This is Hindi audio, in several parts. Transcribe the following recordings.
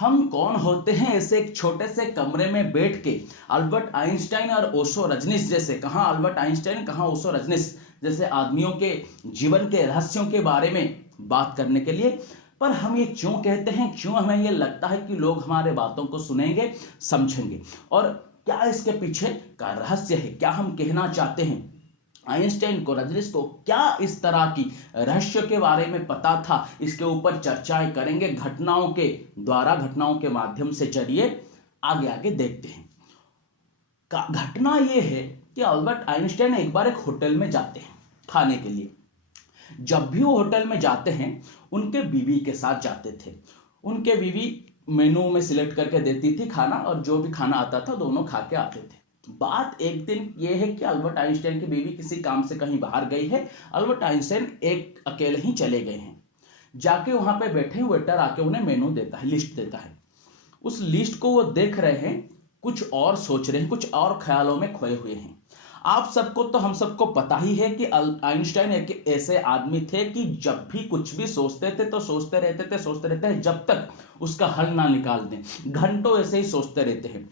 हम कौन होते हैं ऐसे एक छोटे से कमरे में बैठ के अल्बर्ट आइंस्टाइन और ओशो रजनीश जैसे, कहाँ अल्बर्ट आइंस्टाइन कहाँ ओशो रजनीश जैसे आदमियों के जीवन के रहस्यों के बारे में बात करने के लिए। पर हम ये क्यों कहते हैं, क्यों हमें ये लगता है कि लोग हमारे बातों को सुनेंगे, समझेंगे, और क्या इसके पीछे का रहस्य है, क्या हम कहना चाहते हैं। आइंस्टाइन को, रजनीश को क्या इस तरह की रहस्य के बारे में पता था, इसके ऊपर चर्चाएं करेंगे घटनाओं के द्वारा, घटनाओं के माध्यम से जरिए आगे आगे देखते हैं। घटना यह है कि अल्बर्ट आइंस्टाइन एक बार एक होटल में जाते हैं खाने के लिए। जब भी वो होटल में जाते हैं उनके बीवी के साथ जाते थे। उनके बीवी मेनू में सिलेक्ट करके देती थी खाना, और जो भी खाना आता था दोनों खा के आते थे। बात एक दिन ये है कि अल्बर्ट आइंस्टाइन की बीवी किसी काम से कहीं बाहर गई है, अल्बर्ट आइंस्टाइन एक अकेले ही चले गए हैं। जाके वहां पे बैठे वेटर आके उन्हें मेनू देता है, लिस्ट देता है। उस लिस्ट को वो देख रहे हैं, कुछ और सोच रहे हैं, कुछ और ख्यालों में खोए हुए हैं। आप सबको तो, हम सबको पता ही है कि आइंस्टाइन एक ऐसे आदमी थे कि जब भी कुछ भी सोचते थे तो सोचते रहते हैं जब तक उसका हल ना निकाल दें। घंटों ऐसे ही सोचते रहते हैं।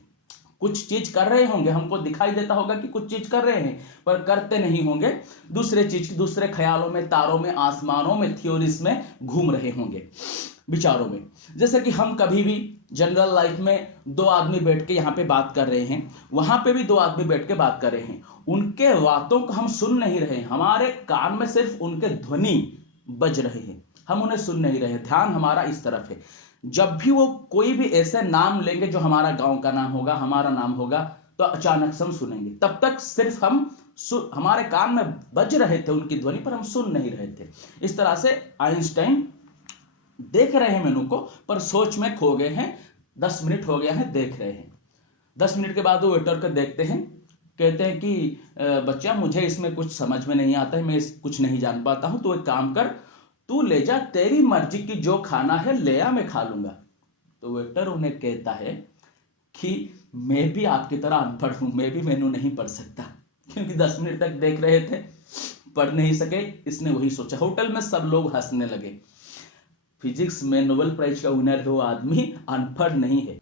कुछ चीज कर रहे होंगे, हमको दिखाई देता होगा कि कुछ चीज कर रहे हैं, पर करते नहीं होंगे। दूसरे चीज, दूसरे ख्यालों में, तारों में, आसमानों में, थ्योरीज में घूम रहे होंगे, विचारों में। जैसे कि हम कभी भी जनरल लाइफ में दो आदमी बैठ के यहाँ पे बात कर रहे हैं, वहां पे भी दो आदमी बैठ के बात कर रहे हैं। उनके बातों को हम सुन नहीं रहे, हमारे कान में सिर्फ उनके ध्वनि बज रहे हैं, हम उन्हें सुन नहीं रहे, ध्यान हमारा इस तरफ है। जब भी वो कोई भी ऐसे नाम लेंगे जो हमारा गांव का नाम होगा, हमारा नाम होगा, तो अचानक से हम सुनेंगे। तब तक सिर्फ हम हमारे कान में बज रहे थे उनकी ध्वनि, पर हम सुन नहीं रहे थे। इस तरह से आइंस्टाइन देख रहे हैं मेनू को, पर सोच में खो गए हैं। 10 मिनट हो गया है, देख रहे हैं। 10 मिनट के बाद वो वेटर को देखते हैं, कहते हैं कि बच्चा, मुझे इसमें कुछ समझ में नहीं आता है, मैं कुछ नहीं जान पाता हूं, तो एक काम कर, तू ले जा, तेरी मर्जी की जो खाना है ले आ, मैं खा लूंगा। तो वेटर उन्हें कहता है कि मैं भी आपकी तरह अनपढ़ हूं, मैं भी मेनू नहीं पढ़ सकता, क्योंकि 10 मिनट तक देख रहे थे, पढ़ नहीं सके। इसने वही सोचा। होटल में सब लोग हंसने लगे। फिजिक्स में नोबेल प्राइज का विनर है वो आदमी, अनपढ़ नहीं है।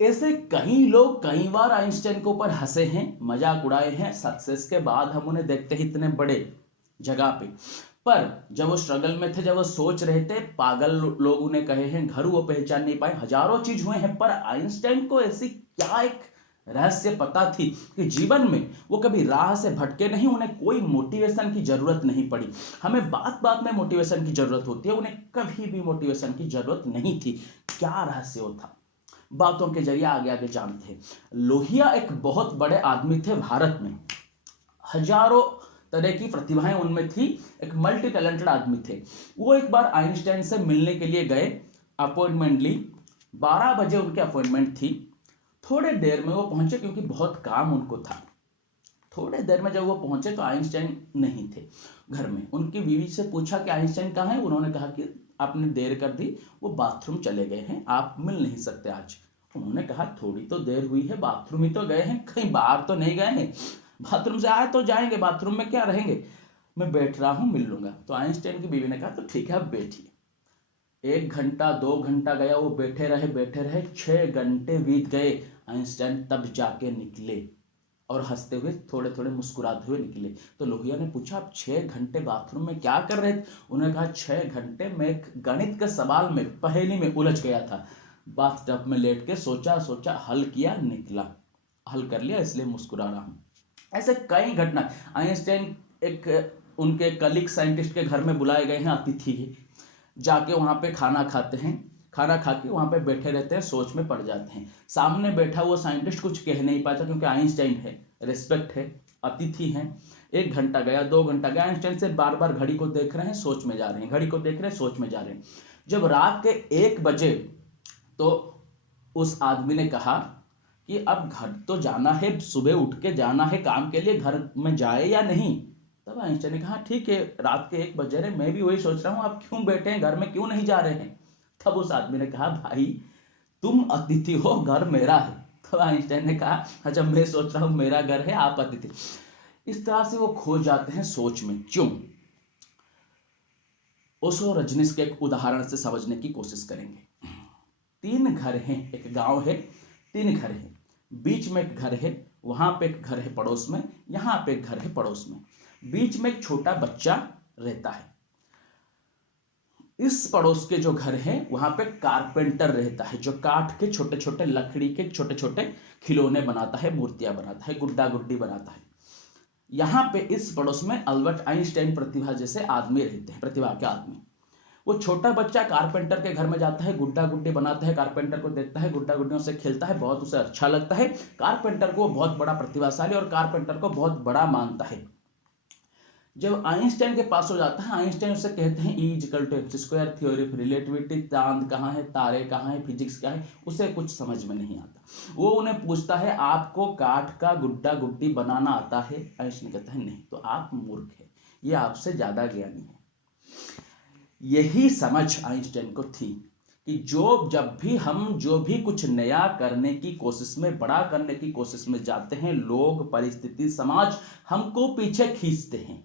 ऐसे कई लोग कई बार आइंस्टाइन के ऊपर हंसे हैं, मजाक उड़ाए हैं। सक्सेस के बाद हम उन्हें देखते हैं इतने बड़े जगह पे, पर जब वो स्ट्रगल में थे, जब वो सोच रहे थे, पागल लोग उन्हें कहे हैं, घर वो पहचान नहीं पाए, हजारों चीज हुए हैं। पर आइंस्टाइन को ऐसी क्या एक रहस्य पता थी कि जीवन में वो कभी राह से भटके नहीं, उन्हें कोई मोटिवेशन की जरूरत नहीं पड़ी। हमें बात बात में मोटिवेशन की जरूरत होती है, उन्हें कभी भी मोटिवेशन की जरूरत नहीं थी। क्या रहस्य था, बातों के जरिए आगे आगे जानते हैं। लोहिया एक बहुत बड़े आदमी थे भारत में, हजारों तरह की प्रतिभाएं उनमें थी, एक मल्टी टैलेंटेड आदमी थे। वो एक बार आइंस्टाइन से मिलने के लिए गए, अपॉइंटमेंट ली। 12 बजे उनकी अपॉइंटमेंट थी। थोड़े देर में वो पहुंचे, क्योंकि बहुत काम उनको था। थोड़े देर में जब वो पहुंचे तो आइंस्टाइन नहीं थे घर में। उनकी बीवी से पूछा कि आइंस्टाइन कहाँ है। उन्होंने कहा कि आपने देर कर दी, वो बाथरूम चले गए हैं, आप मिल नहीं सकते आज। उन्होंने कहा थोड़ी तो देर हुई है, बाथरूम ही तो गए हैं, कहीं बाहर तो नहीं गए हैं। बाथरूम से आए तो जाएंगे, बाथरूम में क्या रहेंगे, मैं बैठ रहा हूं, मिल लूंगा। तो आइंस्टाइन की बीवी ने कहा तो ठीक है, आप बैठिए। 1 घंटा 2 घंटा गया, वो बैठे रहे। 6 घंटे बीत गए। आइंस्टाइन तब जाके निकले, और हंसते हुए, थोड़े थोड़े मुस्कुराते हुए निकले। तो लोहिया ने पूछा आप 6 घंटे बाथरूम में क्या कर रहे थे। उन्होंने कहा 6 घंटे में एक गणित के सवाल में, पहेली में उलझ गया था। बाथटब में लेट के सोचा, हल किया, निकला, हल कर लिया, इसलिए मुस्कुरा रहा हूं। ऐसे कई घटना। आइंस्टाइन एक उनके कलीग साइंटिस्ट के घर में बुलाए गए हैं, अतिथि। जाके वहां पे खाना खाते हैं, खाना खा के वहां पे बैठे रहते हैं, सोच में पड़ जाते हैं। सामने बैठा वो साइंटिस्ट कुछ कह नहीं पाता, क्योंकि आइंस्टाइन है, रिस्पेक्ट है, अतिथि हैं। 1 घंटा गया, 2 घंटा गया, आइंस्टाइन से बार बार घड़ी को देख रहे हैं, सोच में जा रहे हैं, घड़ी को देख रहे हैं, सोच में जा रहे हैं। जब रात के 1 बजे तो उस आदमी ने कहा कि अब घर तो जाना है, सुबह उठ के जाना है काम के लिए, घर में जाए या नहीं। तब आइंस्टाइन ने कहा ठीक है, रात के 1 बजे रहे, मैं भी वही सोच रहा हूं, आप क्यों बैठे हैं, घर में क्यों नहीं जा रहे हैं। तब उस आदमी ने कहा भाई तुम अतिथि हो, घर मेरा है। तब आइंस्टाइन ने कहा अच्छा, मैं सोच रहा हूं मेरा घर है, आप अतिथि। इस तरह से वो खो जाते हैं सोच में। क्यों? ओशो रजनीश के एक उदाहरण से समझने की कोशिश करेंगे। 3 घर हैं, एक गांव है, 3 घर हैं, बीच में एक घर है, वहां पे एक घर है पड़ोस में, यहां पे एक घर है पड़ोस में, बीच में एक छोटा बच्चा रहता है। इस पड़ोस के जो घर है वहां पे कारपेंटर रहता है, जो काठ के छोटे छोटे, लकड़ी के छोटे छोटे खिलौने बनाता है, मूर्तियां बनाता है, गुड्डा गुड्डी बनाता है। यहाँ पे इस पड़ोस में अल्बर्ट आइंस्टाइन प्रतिभा जैसे आदमी रहते हैं, प्रतिभा के आदमी। वो छोटा बच्चा कारपेंटर के घर में जाता है, गुड्डा गुड्डी बनाता है, कारपेंटर को देखता है, गुड्डा गुड्डियों से खेलता है, बहुत उसे अच्छा लगता है। कारपेंटर को बहुत बड़ा प्रतिभाशाली और कारपेंटर को बहुत बड़ा मानता है। जब आइंस्टाइन के पास हो जाता है, आइंस्टाइन उससे कहते हैं E=mc², थ्योरी ऑफ रिलेटिविटी, चांद कहाँ है, तारे कहाँ है, फिजिक्स क्या है, उसे कुछ समझ में नहीं आता। वो उन्हें पूछता है आपको काठ का गुड्डा गुड्डी बनाना आता है? आइंस्टाइन कहता है नहीं। तो आप मूर्ख है, ये आपसे ज्यादा ज्ञानी है। यही समझ आइंस्टाइन को थी कि जब भी कुछ नया करने की कोशिश में, बड़ा करने की कोशिश में जाते हैं, लोग, परिस्थिति, समाज हमको पीछे खींचते हैं।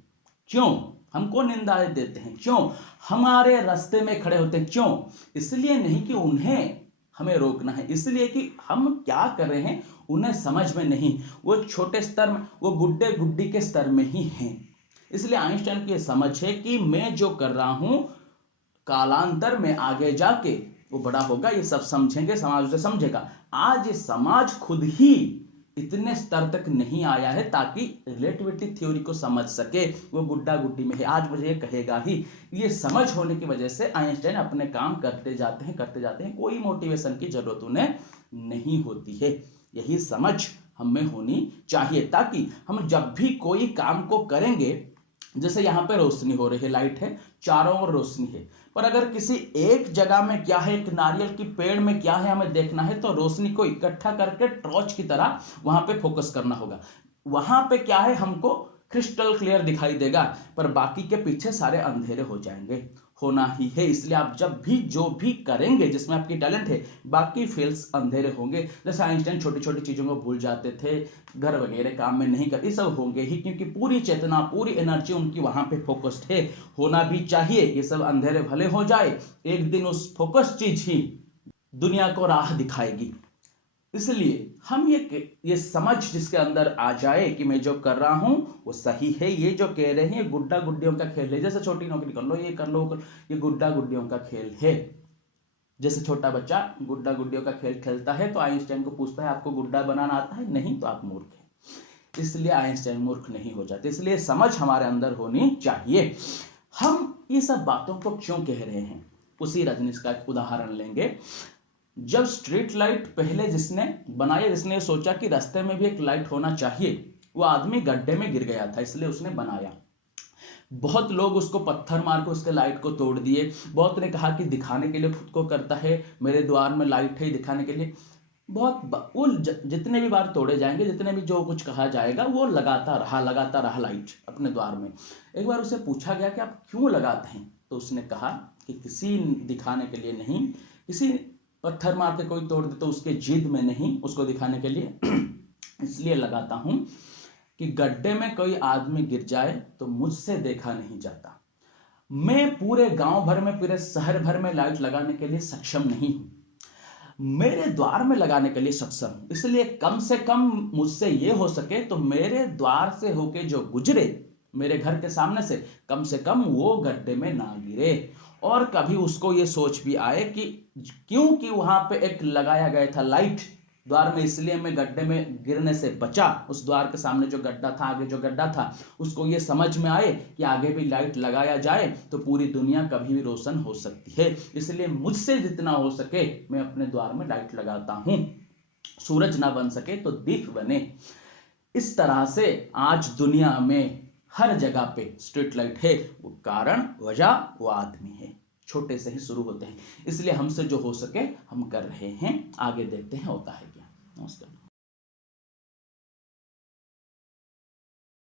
क्यों? हमको निंदाएं देते हैं। क्यों? हमारे रास्ते में खड़े होते हैं। क्यों? इसलिए नहीं कि उन्हें हमें रोकना है, इसलिए कि हम क्या कर रहे हैं उन्हें समझ में नहीं, वो छोटे स्तर में, वो गुड्डे गुड्डी के स्तर में ही हैं। इसलिए आइंस्टाइन की समझ है कि मैं जो कर रहा हूं कालांतर में आगे जाके वो बड़ा होगा, ये सब समझेंगे, समाज उसे समझेगा। आज ये समाज खुद ही इतने स्तर तक नहीं आया है ताकि रिलेटिविटी थ्योरी को समझ सके, वो गुड्डा गुड्डी में है। आज मुझे ये कहेगा ही। ये समझ होने की वजह से आइंस्टाइन अपने काम करते जाते हैं, कोई मोटिवेशन की जरूरत उन्हें नहीं होती है। यही समझ हमें होनी चाहिए ताकि हम जब भी कोई काम को करेंगे, जैसे यहाँ पे रोशनी हो रही है, लाइट है, चारों ओर रोशनी है, पर अगर किसी एक जगह में क्या है, एक नारियल की पेड़ में क्या है हमें देखना है, तो रोशनी को इकट्ठा करके टॉर्च की तरह वहां पे फोकस करना होगा। वहां पे क्या है, हमको क्रिस्टल क्लियर दिखाई देगा, पर बाकी के पीछे सारे अंधेरे हो जाएंगे। होना ही है। इसलिए आप जब भी जो भी करेंगे जिसमें आपकी टैलेंट है, बाकी फील्ड्स अंधेरे होंगे। जैसे आइंस्टाइन छोटी छोटी चीजों को भूल जाते थे, घर वगैरह काम में नहीं करते, सब होंगे ही, क्योंकि पूरी चेतना, पूरी एनर्जी उनकी वहां पे फोकस्ड है। होना भी चाहिए। ये सब अंधेरे भले हो जाए, एक दिन उस फोकस चीज ही दुनिया को राह दिखाएगी। इसलिए हम ये समझ जिसके अंदर आ जाए कि मैं जो कर रहा हूं वो सही है। ये जो कह रहे हैं ये गुड्डा गुड्डियों का खेल है, जैसे छोटी नौकरी कर लो, ये कर लो, ये गुड्डा गुड्डियों का खेल है। जैसे छोटा बच्चा गुड्डा गुड्डियों का खेल खेलता है तो आइंस्टाइन को पूछता है आपको गुड्डा बनाना आता है? नहीं, तो आप मूर्ख हैं। इसलिए आइंस्टाइन मूर्ख नहीं हो जाते। इसलिए समझ हमारे अंदर होनी चाहिए। हम ये सब बातों को क्यों कह रहे हैं, उसी रजनीश का एक उदाहरण लेंगे। जब स्ट्रीट लाइट पहले जिसने बनाया, जिसने सोचा कि रास्ते में भी एक लाइट होना चाहिए, वो आदमी गड्ढे में गिर गया था, इसलिए उसने बनाया। बहुत लोग उसको पत्थर मार के उसके लाइट को तोड़ दिए। बहुत ने कहा कि दिखाने के लिए खुद को करता है, मेरे द्वार में लाइट है दिखाने के लिए। वो जितने भी बार तोड़े जाएंगे, जितने भी जो कुछ कहा जाएगा, वो लगाता रहा लाइट अपने द्वार में। एक बार उसे पूछा गया कि आप क्यों लगाते हैं, तो उसने कहा कि किसी दिखाने के लिए नहीं, किसी पत्थर मार के कोई तोड़ दे तो उसके जिद में नहीं, उसको दिखाने के लिए इसलिए लगाता हूं कि गड्ढे में कोई आदमी गिर जाए तो मुझसे देखा नहीं जाता। मैं पूरे गांव भर में, पूरे शहर भर में लाइट लगाने के लिए सक्षम नहीं हूं, मेरे द्वार में लगाने के लिए सक्षम हूं। इसलिए कम से कम मुझसे ये हो सके तो मेरे द्वार से होके जो गुजरे मेरे घर के सामने से, कम कम वो गड्ढे में ना गिरे। और कभी उसको ये सोच भी आए कि क्योंकि वहां पे एक लगाया गया था लाइट द्वार में, इसलिए मैं गड्ढे में गिरने से बचा। उस द्वार के सामने जो गड्ढा था, आगे जो गड्ढा था, उसको ये समझ में आए कि आगे भी लाइट लगाया जाए तो पूरी दुनिया कभी भी रोशन हो सकती है। इसलिए मुझसे जितना हो सके मैं अपने द्वार में लाइट लगाता हूं। सूरज ना बन सके तो दीप बने। इस तरह से आज दुनिया में हर जगह पे स्ट्रीट लाइट है। वो कारण, वजह, वो आदमी है। छोटे से ही शुरू होते हैं। इसलिए हमसे जो हो सके हम कर रहे हैं। आगे देखते हैं होता है क्या। नमस्कार।